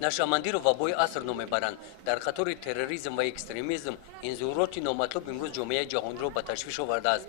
нашамандиро вабои аср ном мебаранд. Дар қатори терроризм ва экстремизм инзуроти номатлуб имрӯз ҷомеаи ҷаҳонро ба ташвиш овардааст.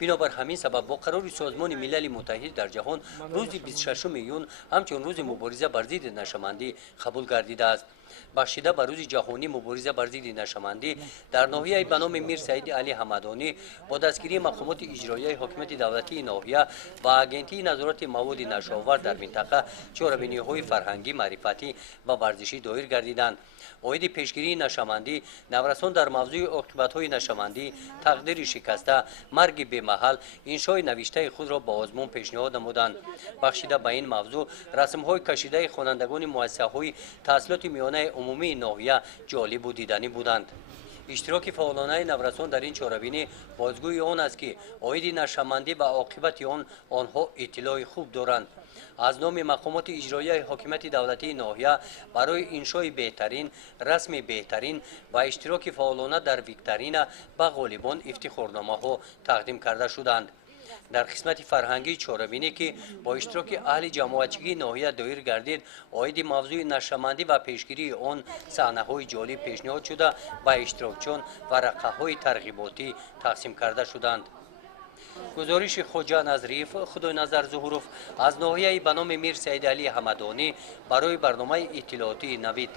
Бинобар ҳамин сабаб бо қарори Созмони милали муттаҳид дар ҷаҳон рӯзи 26 июн ҳамчун рӯзи мубориза бар зидди нашамандӣ қабул гардидааст. бахшида ба рӯзи ҷаҳонӣ мубориза бар зидди нашамандӣ дар ноҳияи ба номи Мир Саиди Али Ҳамадонӣ бо дастгирии мақомоти иҷроияи ҳокимияти давлатии ноҳия ва агентии назорати маводи нашоавар дар минтақа чорабиниҳои фарҳангӣ, маърифатӣ ва варзишӣ доир гардиданд. оиди пешгирии нашамандӣ, наврасон дар мавзӯи оқибатҳои нашамандӣ, тақдири шикаста, марги бемаҳал, иншои навиштаи худро ба озмун пешниҳод намуданд. бахшида ба ин мавзӯъ расмҳои кашидаи хонандагони муассисаҳои таҳсилоти миёнаи умумии ноҳия ҷолибу диданӣ буданд. иштироки фаъолонаи наврасон дар ин чорабинӣ бозгӯи он аст ки оиди нашамандӣ ва оқибати он онҳо иттилои хуб доранд. аз номи мақомоти иҷроияи ҳокимияти давлатии ноҳия барои иншои беҳтарин, расми беҳтарин ва иштироки фаъолона дар викторина ба ғолибон ифтихорномаҳо тақдим карда шуданд. дар қисмати фарҳангии чорабинӣ ки бо иштироки аҳли ҷамоатчигии ноҳия доир гардид, оиди мавзӯи нашамандӣ ва пешгирии он саҳнаҳои ҷолиб пешниҳод шуда ба иштирокчиён варақаҳои тарғиботӣ тақсим карда шуданд. гузориши хоҷа Назриев Худойназар Зуҳуров аз ноҳияи ба номи Мир Саиди Али Ҳамадонӣ барои барномаи иттилоотии Навид.